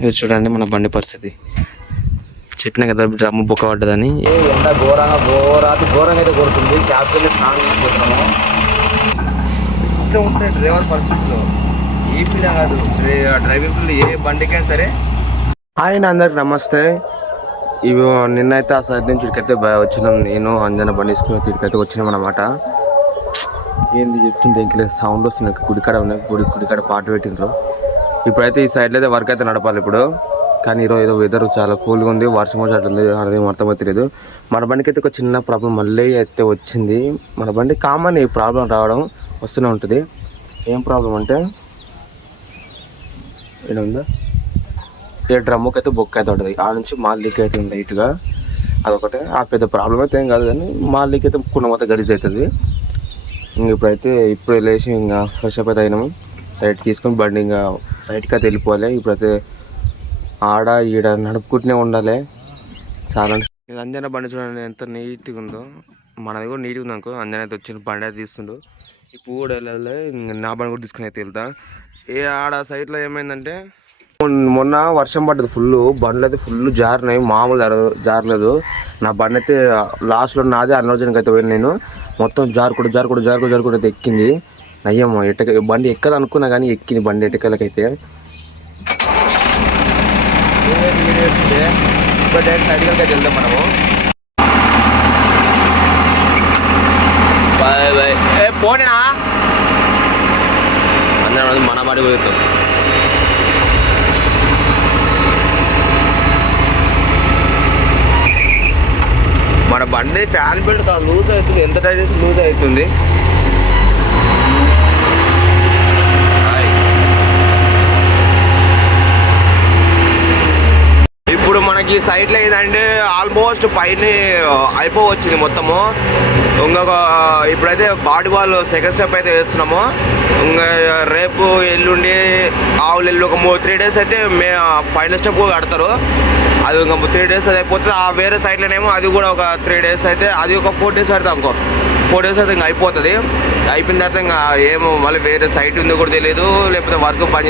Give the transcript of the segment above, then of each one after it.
ఇది చూడండి మన బండి పరిస్థితి. చెప్పిన కదా డ్రమ్ము బుక్క పడ్డదని. ఏ ఎండ ఘోరంగా ఘోరాతి ఘోరంగా అయితే కొడుతుంది. క్యాబ్కి వెళ్ళి స్నానం చేసుకుంటున్నాము ఇట్లా ఉంటాయి డ్రైవర్ పరిస్థితుల్లో ఏ పిల్ల కాదు. డ్రైవింగ్ పిల్లలు ఏ బండికైనా సరే. ఆయన అందరికి నమస్తే. ఇవి నిన్నైతే ఆ సైడ్ నుంచి ఇక్కడికైతే బ- వచ్చినాం నేను అంజన బండి వేసుకుని ఇక్కడికైతే వచ్చినాం అనమాట ఏంది చెప్తుంటే ఇంకలే సౌండ్ వస్తుంది గుడికాడ ఉన్నాయి. గుడి గుడికాడ పాట పెట్టిండ్రు. ఇప్పుడైతే ఈ సైడ్లో అయితే వర్క్ అయితే నడపాలి ఇప్పుడు. కానీ ఈరోజు ఏదో వెదర్ చాలా కూల్గా ఉంది వర్షం వచ్చేటుంది అది మొత్తం తెలియదు మన బండికి అయితే ఒక చిన్న ప్రాబ్లం మళ్ళీ అయితే వచ్చింది. మన బండి కామన్ ఈ ప్రాబ్లం రావడం వస్తూనే ఉంటుంది. ఏం ప్రాబ్లం అంటే ఇలా ఏ డ్రమ్ముకి అయితే బొక్క అయితే ఉంటుంది. ఆ నుంచి మాల్ లీక్ అయితే ఉంది లైట్గా అదొకటే. ఆ పెద్ద ప్రాబ్లం అయితే ఏం కాదు కానీ మాల్ లీక్ అయితే కుండ మొత్తం గలీజ్ అవుతుంది. ఇంక ఇప్పుడైతే ఇప్పుడు లేచి ఇంకా ఫ్రెష్ అప్ అయితే అయినాము. లైట్ తీసుకొని బండి ఇంకా సైట్కి అయితే వెళ్ళిపోవాలి. ఇప్పుడైతే ఆడ ఈడ నడుపుకుంటూనే ఉండాలి. చాలా ఇది అంజన బండి చూడండి ఎంత నీట్గా ఉందో. మనది కూడా నీట్గా ఉంది అనుకో. అంజన అయితే వచ్చిన బండి అయితే తీస్తుండు. ఇప్పుడు కూడా వెళ్ళాలి. నా బండి కూడా తీసుకుని అయితే వెళ్తా. ఏ ఆడ సైట్లో ఏమైందంటే మొన్న- మొన్న వర్షం పడ్డది ఫుల్ బండ్లు అయితే ఫుల్ జారినాయి. మామూలు జారదు జారలేదు. నా బండి అయితే లాస్ట్లో నాదే అన్నోజనకి అయితే పోయిన నేను. మొత్తం జారుకుంటూ జారుకుంటూ జారుకుంటూ జారుకుంటూ అయితే ఎక్కింది. అయ్యమ్మ ఎట్టక బండి ఎక్కదు అనుకున్నా కానీ ఎక్కింది బండి ఎట్టకలకైతే ఏదైతే ఇప్పుడు డైరెక్ట్ సైడ్కి అయితే వెళ్దాం మనము బాయ్ బాయ్. ఏ పోనేనా? అందరం మన బండి పోతాం మన బండి ఫ్యాన్ బెల్ట్ లూజ్ అవుతుంది. ఎంత టైం చేసి లూజ్ అవుతుంది. ఇప్పుడు మనకి సైట్లో ఏదంటే ఆల్మోస్ట్ పైన అయిపోవచ్చింది మొత్తము. ఇంకొక ఇప్పుడైతే బాడీ బాల్ సెకండ్ స్టెప్ అయితే వేస్తున్నాము. ఇంకా రేపు ఎల్లుండి ఆవులు ఎల్లు ఒక మూడు త్రీ డేస్ అయితే మే ఫైనల్ స్టెప్ కడతారు. అది ఇంకా త్రీ డేస్ అది అయిపోతే ఆ వేరే సైడ్లోనేమో అది కూడా ఒక త్రీ డేస్ అయితే అది ఒక ఫోర్ డేస్ పడుతుంది అనుకో. ఫోర్ డేస్ అయితే ఇంకా అయిపోతుంది. అయిపోయిన తర్వాత ఇంకా ఏమో మళ్ళీ వేరే సైట్ ఉందో కూడా తెలియదు లేకపోతే వర్క్ పని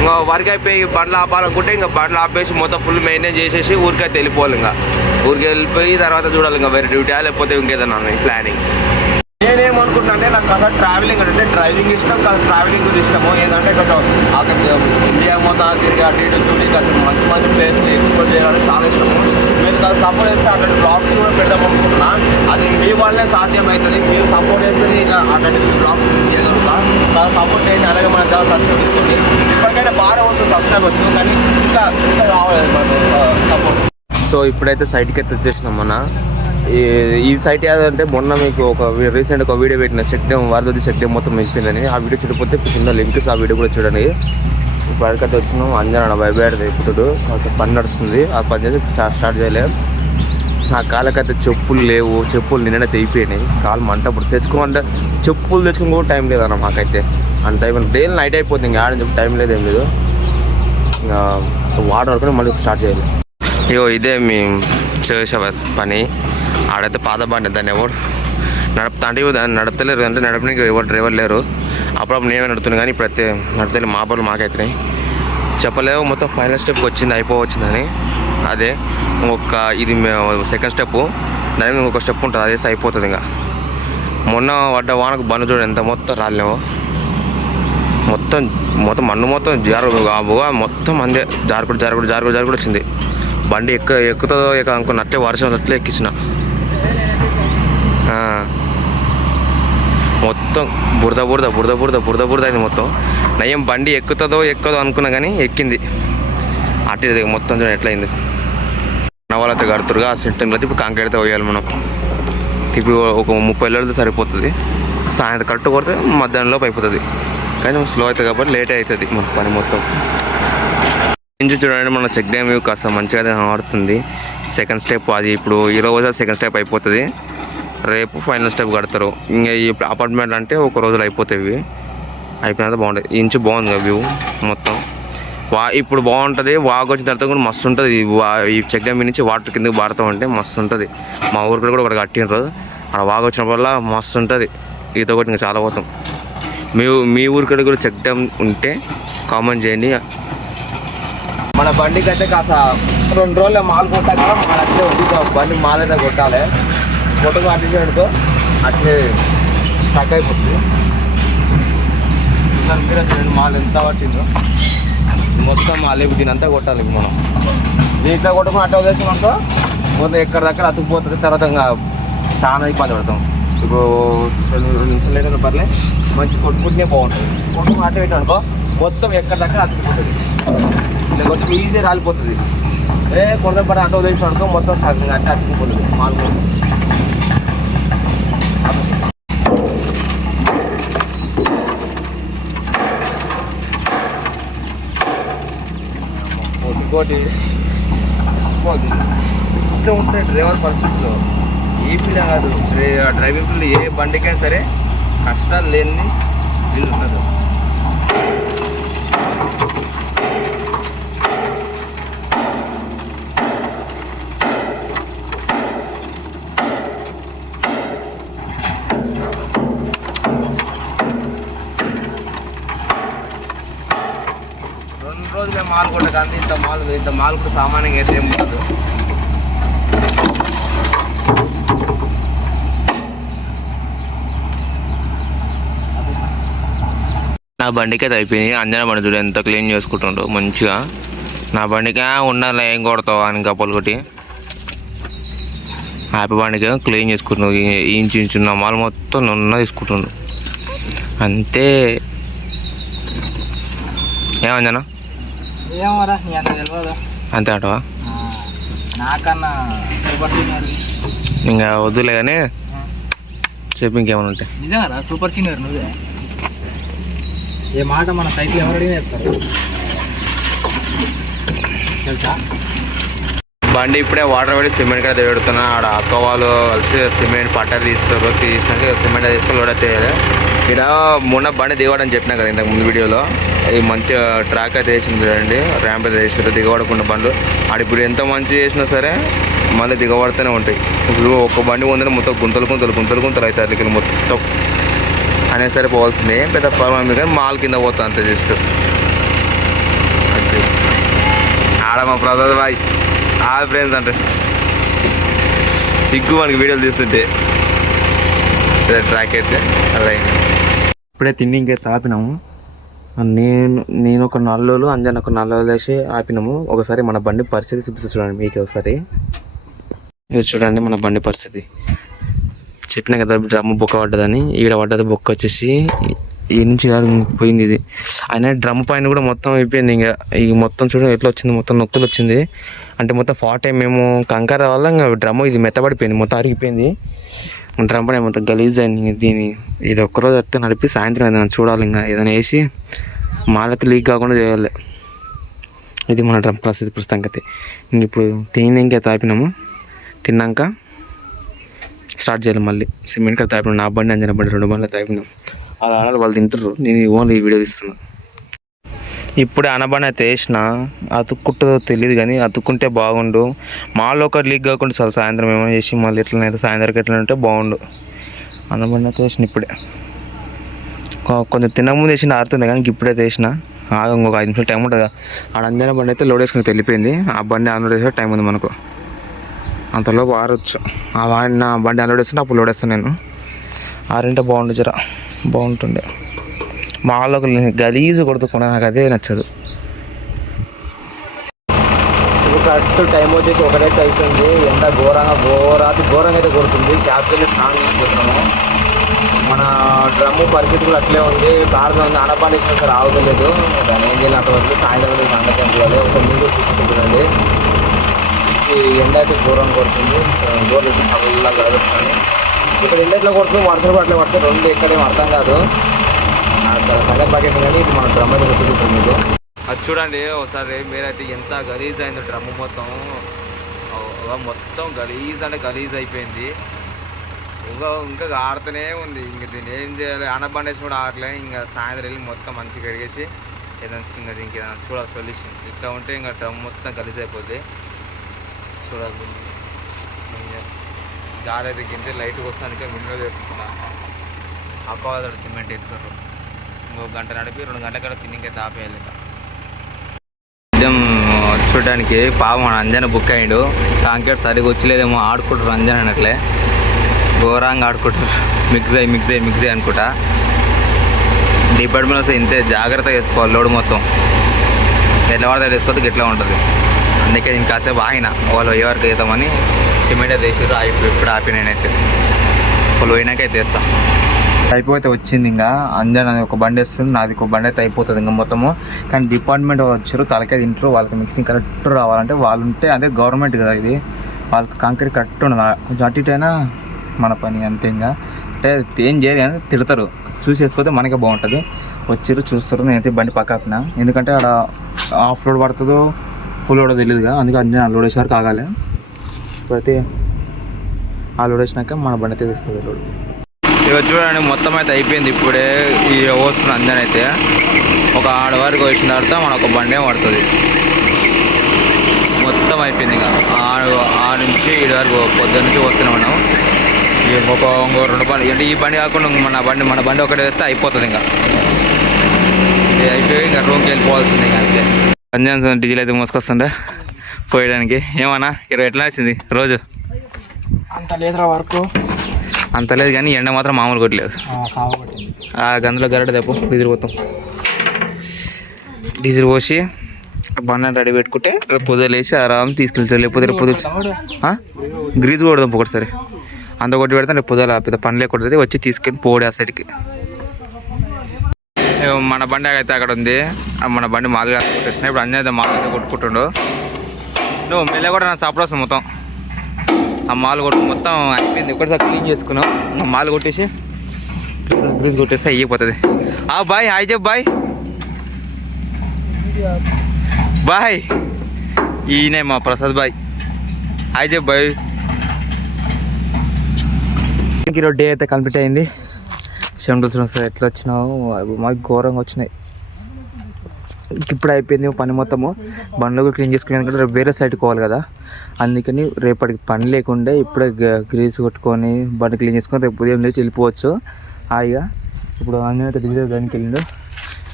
ఇంకా వర్క్ అయిపోయి బండ్లు ఆపాలనుకుంటే ఇంకా బండ్లు ఆపేసి మొత్తం ఫుల్ మెయింటైన్ చేసేసి ఊరికైతే వెళ్ళిపోవాలి ఇంకా. ఊరికి వెళ్ళిపోయి తర్వాత చూడాలి ఇంకా వేరే డ్యూటీ లేకపోతే ఇంకేదన్నా ప్లానింగ్ నేనేమనుకుంటున్నా అంటే నాకు అసలు ట్రావెలింగ్ అంటే డ్రైవింగ్ ఇష్టం కాదు ట్రావెలింగ్ కూడా ఇష్టము. ఏంటంటే కొంచెం అక్కడ ఇండియా మొత్తం తిరిగి అటు ఇటు చూడి అసలు మంచి మంచి ప్లేస్ని ఎక్స్ప్లోర్ చేయాలని చాలా ఇష్టము. సపోర్ట్ చేస్తే అట్లాంటి బ్లాగ్స్ కూడా పెడదాం అనుకుంటున్నా. అది మీ వల్లనే సాధ్యమవుతుంది. మీరు సపోర్ట్ చేస్తే ఇక అట్లాంటి బ్లాగ్స్ చేయగలుగుతా చాలా సపోర్ట్ చేయండి అలాగే మన చాలా సబ్స్క్రైబ్ ఇస్తుంది ఇప్పటికైనా బాగా వస్తుంది సబ్స్క్రైబ్ వస్తుంది కానీ ఇంకా ఇంకా రావాలి సపోర్ట్ సో ఇప్పుడైతే సైట్కి అయితే వచ్చేసినాం మన ఈ ఈ సైట్ ఏదంటే మొన్న మీకు ఒక రీసెంట్ ఒక వీడియో పెట్టిన చెక్ డ్యామ్ వారధి చెక్ డ్యామ్ మొత్తం వెళ్ళిపోయిందని ఆ వీడియో చూడకపోతే కింద లింక్స్ ఆ వీడియో కూడా చూడండి. ఇప్పుడు అడికైతే వచ్చినాం అంజనా భయపేడ ఇప్పుడు కొంచెం పని నడుస్తుంది. ఆ పని చేసి స్టార్ట్ చేయలేదు నా కాళ్ళకైతే చెప్పులు లేవు చెప్పులు నిన్ననే తెగిపోయినాయి. కాలు మంట ఇప్పుడు తెచ్చుకోమంటే చెప్పులు తెచ్చుకుని కూడా టైం లేదన్న మాకైతే. అంత అయిపోయింది డైలీ నైట్ అయిపోతుంది. ఇంకా ఆడని చెప్పి టైం లేదు ఏం లేదు. ఇంకా వాటర్ వరకు మళ్ళీ స్టార్ట్ చేయాలి. ఇగో ఇదే మీ చేసే పని. ఆడైతే పాత బండి దాన్ని ఎవరు నడుపుతా అంటే దాన్ని నడపలేరు అంటే నడపడానికి ఎవరు డ్రైవర్ లేరు. అప్పుడప్పుడు నేనే నడుతున్నాను కానీ ఇప్పుడైతే నడతలే మా పనులు మాకైతున్నాయి చెప్పలేవు మొత్తం ఫైనల్ స్టెప్కి వచ్చింది అయిపోవచ్చిందని. అదే. ఒక ఇది సెకండ్ స్టెప్ దాని మీద ఇంకొక స్టెప్ ఉంటుంది. అదేసి అయిపోతుంది ఇంకా మొన్న పడ్డ వానకు బండ్లు చూడండి ఎంత మొత్తం రాలేమో మొత్తం మొత్తం మన్ను మొత్తం జారు బాబుగా మొత్తం అందే జారుకుడు జారుకుడు జారుకుడు జారుకుడు వచ్చింది. బండి ఎక్క ఎక్కుతుందో ఎక్క అనుకున్నట్లే వర్షం అట్లే ఎక్కించిన. మొత్తం బురద బురద బురద బురద బురద బురద అయింది మొత్తం. నయం బండి ఎక్కుతుందో ఎక్కదో అనుకున్నా కానీ ఎక్కింది. అటు మొత్తం చూడండి ఎట్లయింది. నవాలైతే కడుతురుగా ఆ సెట్టింగ్లో అయితే ఇప్పుడు కాంక్రీట్ అయితే వేయాలి మనం ఇప్పుడు ఒక ముప్పై ఇళ్ళతో సరిపోతుంది. సాయంత్రం కరెక్ట్ కొడితే మధ్యాహ్నంలోపు అయిపోతుంది. కానీ స్లో అవుతుంది కాబట్టి లేట్ అవుతుంది మన పని మొత్తం. నుంచి చూడండి మన చెక్ డ్యామ్ వ్యూ కాస్త మంచిగా ఆడుతుంది సెకండ్ స్టెప్ అది ఇప్పుడు ఈ రోజు సెకండ్ స్టెప్ అయిపోతుంది. రేపు ఫైనల్ స్టెప్ కడతారు. ఇంకా ఈ అపార్ట్మెంట్ అంటే ఒక రోజులో అయిపోతాయి అయిపోయినంత బాగుంటుంది ఇంచు బాగుంది కదా వ్యూ మొత్తం. వా ఇప్పుడు బాగుంటుంది. వాగు వచ్చిన తర్వాత కూడా మస్తు ఉంటుంది. ఈ వా- ఈ చెక్ డ్యామ్ నుంచి వాటర్ కిందకి పారుతూ ఉంటే మస్తు ఉంటుంది. మా ఊరికి కూడా ఒకటి కట్టినరు అక్కడ వాగు వచ్చినప్పుడల్లా మస్తు ఉంటుంది. ఈత కొట్టి ఇంకా చాలా పోతాం. మీ మీ ఊరికి కూడా చెక్ డ్యామ్ ఉంటే కామెంట్ చేయండి. మన బండికి అయితే కాస్త రెండు రోజులు మాల్ కొట్టాక మన అట్లే ఉంది. బండి మాలైతే కొట్టాలి. కొట్టకు అట్టించడంతో అట్లే స్టక్ అయిపోతుంది. మీరు చూడండి మాల్ ఎంత పట్టిందో మొత్తం మాల్ దీని అంతా కొట్టాలి ఇక మనం. దీంట్లో కొట్టుకుని అట్ట వదిలేసినాక మొత్తం ఎక్కడ దగ్గర అతుకుపోతుంది తర్వాత ఇంకా చాలా ఇబ్బంది పడతాం. ఇప్పుడు రెండు రెండు నిమిషాలు లేకుండా పర్లే మంచి కొట్టుకుంటే బాగుంటుంది. కొట్టుకుని అట్ట పెట్టానుకో మొత్తం ఎక్కడ దగ్గర అతుక్కుపోతుంది కొంచెం ఈజీ రాలిపోతుంది. ఏ కొంత పడి అట్ట వదిలేసి అనుకో మొత్తం సగం అట్ట అతుకుపోతుంది. మాల్ మొత్తం ఇంకోటి ఇంకోటి ఇట్లా డ్రైవర్ పరిస్థితిలో ఏపీలో కాదు డ్రై- డ్రైవింగ్ ఏ బండికైనా సరే కష్టాలు లేని వీళ్ళు ఉన్నారు రెండు రోజులే మాల్ కూడా కానీ ఇంత కూడా సామాన్యంగా అయితే ఏం కాదు. నా బండికి అయితే అయిపోయింది అంజనా బండి చూడు ఎంత క్లీన్ చేసుకుంటుండో మంచిగా. నా బండికి "ఆ, ఉండాలి ఏం కొడతావా అని కప్పలు కొట్టి. హ్యాపీ బండికి క్లీన్ చేసుకుంటున్నావు ఇంచు ఇంచు నా మాల్ మొత్తం నున్న తీసుకుంటుండు. అంతే. ఏమంజనా? ఏమోరా అంత అంటవా? నాకన్నా ఇంకా వద్దులే కానీ చెప్పు ఇంకేమైనా ఉంటాయి నిజంగా సూపర్ సీనియర్ నువ్వే. ఏ మాట మన సైకిల్ చెప్తారు. తెలుసా? బండి ఇప్పుడే వాటర్ పెట్టి సిమెంట్ కూడా పెడుతున్నా ఆడ అక్క వాళ్ళు కలిసి సిమెంట్ పట్ట తీస్తారు తీసినాక సిమెంట్ తీసుకొని లోడ్ అయితే ఇక్కడ మొన్న బండి దిగవడం చెప్పినా కదా ఇంతకు ముందు వీడియోలో. ఈ మంచిగా ట్రాక్ అయితే వేసింది చూడండి. ర్యాంప్ అయితే వేసారు దిగబడకుండా బండ్లు. ఆడ ఇప్పుడు ఎంత మంచి చేసినా సరే మళ్ళీ దిగబడుతూనే ఉంటాయి. ఇప్పుడు ఒక్క బండి పొందిన మొత్తం గుంతలు గుంతలు గుంతలు గుంతలు అవుతాయి ఇక్కడ మొత్తం అనే సరే పోవాల్సిందే. ఏం పెద్ద ప్రాబ్లం కానీ మాల్ కింద పోతా అంతే జస్ట్. ఆడ మా ప్రసాద్ బాయ్. ఆ ఫ్రెండ్స్ అంటే. సిగ్గు మనకి వీడియోలు తీస్తుంటే. ట్రాక్ అయితే. అలా ఇప్పుడే తిండి ఇంకైతే ఆపినాము నేను నేను ఒక నల్లోలు అంజన్ ఒక నల్లోలు వేసి ఆపినాము. ఒకసారి మన బండి పరిస్థితి చూపిస్తే చూడండి మీకు ఒకసారి. ఇది చూడండి మన బండి పరిస్థితి. చెప్పిన కదా డ్రమ్ బొక్క పడ్డదని ఈడ పడ్డది బొక్క వచ్చేసి ఈ నుంచి పోయింది ఇది. అయినా డ్రమ్ పైన కూడా మొత్తం అయిపోయింది ఇంకా. ఈ మొత్తం చూడండి ఎట్లా వచ్చింది మొత్తం నొక్కులు వచ్చింది. అంటే మొత్తం ఫాట్ మేము కంకర వల్ల ఇంకా డ్రమ్ ఇది మెత్తబడిపోయింది మొత్తం అరిగిపోయింది. డ్రమ్ పైన మొత్తం గలీజ్ అయింది దీన్ని. దీని ఇది ఒక్కరోజు వస్తే నడిపి సాయంత్రం ఏదైనా చూడాలి ఇంకా. ఏదైనా వేసి మాలతో లీక్ కాకుండా చేయాలి. ఇది మన డ్రమ్ పరిస్థితి ప్రస్తుతానికి ఇంక ఇప్పుడు తిని ఇంకా తాపినాము. తిన్నాక స్టార్ట్ చేయాలి మళ్ళీ. సిమెంట్ కూడా తాపినాం నా బండి అంజన బండి రెండు బండ్లు తాపినాం. అలా ఆడాలి వాళ్ళు తింటారు నేను ఓన్లీ ఈ వీడియో ఇస్తున్నాను ఇప్పుడే అనబండి అయితే వేసిన అతుక్కుంటుందో తెలియదు కానీ అతుక్కుంటే బాగుండు. మాలో ఒక లీక్ కాకుండా చాలా సాయంత్రం ఏమైనా చేసి మళ్ళీ ఎట్లనైతే సాయంత్రం ఎట్లా ఉంటే బాగుండు. అనబండి అయితే వేసిన ఇప్పుడే కొంచెం తినకముందు వేసిన ఆరుతుంది కానీ ఇప్పుడే వేసిన ఆగ ఇంకొక ఐదు నిమిషాలు టైం ఉంటుంది ఆడ అందిన బండి అయితే లోడ్ వేసుకుని తెలిపింది. ఆ బండి అన్లోడ్ చేసే టైం ఉంది మనకు. అంతలోపు ఆరొచ్చు. ఆ బండి అన్లోడ్ వేస్తుంటే అప్పుడు లోడ్ వేస్తాను నేను. ఆరింటే బాగుండు జర. బాగుంటుండే. మాలో గలీజు కొడుతుకుండా నాకు అదే నచ్చదు. ఇప్పుడు కరెక్ట్ టైం వచ్చేసి ఒకటైతే అవుతుంది. ఎండ ఘోరంగా ఘోరాతి ఘోరంగా అయితే కొడుతుంది. క్యాప్టెన్ స్నానం చేసుకుంటున్నాము మన డ్రమ్ము పరిస్థితి కూడా అట్లే ఉంది. భారత ఉంది ఇక్కడ ఇచ్చిన ఆగుతలేదు దాని ఏం చేయాలి అక్కడ వరకు సాయంత్రం సంగతి చేయాలి ఒక ముందు చూసుకుంటుందండి ఈ ఎండ అయితే ఘోరంగా కొడుతుంది. ఘోరం చల్లగా గడుస్తుంది ఇక్కడ ఎండ ఎట్లా కొడుతుంది వర్షాలు అట్లా పడుతుంది రెండు ఎక్కడేం అర్థం కాదు. సంగతి ప్యాకెట్ కానీ ఇది మన డ్రమ్ అయితే చూపిస్తుంది మీకు అది చూడండి ఒకసారి మీరైతే ఎంత గలీజ్ అయిందో డ్రమ్ మొత్తం. మొత్తం గలీజ్ అంటే గలీజ్ అయిపోయింది. ఇంకా ఇంకా ఆడుతూనే ఉంది. ఇంక దీన్ని ఏం చేయాలి? అనబండేసి కూడా ఆడలే. ఇంకా సాయంత్రం వెళ్ళి మొత్తం మంచిగా కడిగేసి ఏదైనా ఇంకా దీనికి ఏదైనా చూడాలి సొల్యూషన్ ఇట్లా ఉంటే ఇంకా డ్రమ్ మొత్తం గలీజ్ అయిపోద్ది. చూడాలి. ఇంకా గాలి దిగింటే లైట్ వస్తానికి విండో తెచ్చుకున్నా అక్కడ సిమెంట్ వేస్తారు. గంట నడిపి రెండు గంటల కల్లా తిని తాపేయాలి ఇక. చూడడానికి పాపం అంజన బుక్ అయ్యిండు. కాంకేట్ సరిగా వచ్చలేదేమో ఆడుకుంటారు అంజన్ అన్నట్లే. ఘోరంగా ఆడుకుంటారు మిక్స్ అయ్యి మిక్స్ అయ్యి మిక్స్ అయ్యి అనుకుంటా. డిపార్ట్మెంట్ వస్తే ఇంతే జాగ్రత్త వేసుకోవాలి లోడ్ మొత్తం. ఎట్లా పడితే వేసుకోవద్దు గిట్లా ఉంటుంది. అందుకే నేను కాసేపు ఆగిన. వాళ్ళు ఏ వేద్దామని సిమెంట్ అయితే వేసారు ఇప్పుడు ఆపి నేనైతే వాళ్ళు పోయినాకైతే అయితే అయిపోతే వచ్చింది ఇంకా. అంజన్ అది ఒక బండి వస్తుంది. నాది ఒక బండి అయితే అయిపోతుంది ఇంకా మొత్తము. కానీ డిపార్ట్మెంట్ వచ్చారు తలకే తింటారు వాళ్ళకి మిక్సింగ్ కరెక్ట్ రావాలంటే వాళ్ళు ఉంటే అదే గవర్నమెంట్ కదా ఇది. వాళ్ళకి కాంక్రీట్ కరెక్ట్ ఉండదు. కొంచెం అటు ఇటు అయినా మన పని అంతే ఇంకా. అంటే ఏం చేయరు కానీ తిడతారు. చూసి మనకే బాగుంటుంది. వచ్చారు చూస్తారు. నేనైతే బండి పక్కన ఎందుకంటే ఆడ ఆఫ్ లోడ్ పడుతుందో ఫుల్ లోడ్ తెలియదుగా అందుకే అంజన్ లోడ్ వేసేవారు కాగాలి ఇప్పుడైతే ఆ లోడ్ వేసినాక మన బండి అయితే తీసుకోవాలి లోడ్ ఇక చూడండి మొత్తం అయితే అయిపోయింది ఇప్పుడే ఈ వస్తుంది అంజన్ అయితే ఒక ఆడ వరకు వచ్చిన తర్వాత మన ఒక బండే పడుతుంది. మొత్తం అయిపోయింది ఇంకా. ఆడు ఆరు నుంచి ఏడు వరకు పొద్దున్న నుంచి వస్తున్నాం మనం. ఒక ఇంకో రెండు బండి అంటే ఈ బండి కాకుండా మన బండి మన బండి ఒకటి వేస్తే అయిపోతుంది ఇంకా. ఇది అయిపోయి ఇంకా రూమ్కి వెళ్ళిపోవాల్సింది ఇంకా అంతే. పంజాన్ డీజిల్ అయితే మోసుకొస్తుండే పోయడానికి. ఏమన్నా ఇరవై ఎట్లా వచ్చింది రోజు? అంత లేదురా వరకు. అంత లేదు కానీ ఎండ మాత్రం మామూలు కొట్టలేదు. ఆ గందులో గరట తెప్పు డీజిల్ పోతాం. డీజిల్ పోసి బండ రెడీ పెట్టుకుంటే రేపు పొద్దున లేచి ఆరామ్ తీసుకెళ్తారు. లేకపోతే రేపు పొద్దు గ్రీజ్ కొడదాం ఒకటిసారి అంత కొట్టి పెడితే రేపు పొద్దున పెద్ద పని లేకుండా వచ్చి తీసుకెళ్ళి పోడే ఆ సైడ్కి మన బండి అయితే అక్కడ ఉంది. మన బండి మాలుగా కొట్టేసిన. ఇప్పుడు అన్నీ అయితే అయితే కొట్టుకుంటుండు. నువ్వు మెల్ల కూడా నా సపోర్ట్ వస్తుంది మొత్తం. ఆ మాలు కొట్టు మొత్తం అయిపోయింది. ఒకటిసారి క్లీన్ చేసుకున్నాం. మాల్ మాలు కొట్టేసి గ్రీజ్ కొట్టేస్తే అయిపోతుంది. ఆ బాయ్ హాయ్ చెప్ బాయ్. బాయ్. ఈయనే మా ప్రసాద్ బాయ్. హాయ్ చెప్ బాయ్. ఈరోజు డే అయితే కంప్లీట్ అయింది. షెంటల్స్ వస్తాయి ఎట్లా వచ్చినావు? అవి మాకు ఘోరంగా వచ్చినాయి. ఇప్పుడు అయిపోయింది పని మొత్తము. బండ్లు కూడా క్లీన్ చేసుకునే రేపు వేరే సైడ్కి పోవాలి కదా. అందుకని రేపటికి పని లేకుండా ఇప్పుడే గ్రీస్ కొట్టుకొని బండి క్లీన్ చేసుకొని రేపు ఉదయం లేచి వెళ్ళిపోవచ్చు. హాయిగా. ఇప్పుడు అన్నీ డీజిల్ దానికి వెళ్ళిండు.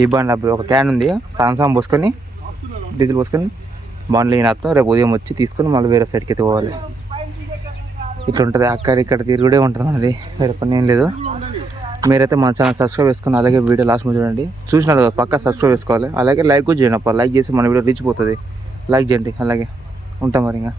ఈ బండి అప్పుడు ఒక క్యాన్ ఉంది. సాంసాం పోసుకొని డీజిల్ పోసుకొని బండ్లు ఈయన రేపు ఉదయం వచ్చి తీసుకొని మళ్ళీ వేరే సైడ్కి అయితే పోవాలి. ఇట్లా ఉంటుంది. అక్కడ ఇక్కడ తిరుగుడే ఉంటుంది మనది. వేరే పని ఏం లేదు. మీరైతే మన ఛానల్ సబ్స్క్రైబ్ చేసుకొని అలాగే వీడియో లాస్ట్ చూడండి. చూసినారు కదా పక్కా సబ్స్క్రైబ్ చేసుకోవాలి. అలాగే లైక్ కూడా చేయండి అప్ప. లైక్ చేసి మన వీడియో రీచ్ పోతుంది. లైక్ చేయండి. అలాగే. ఉంటాం మరి ఇంకా.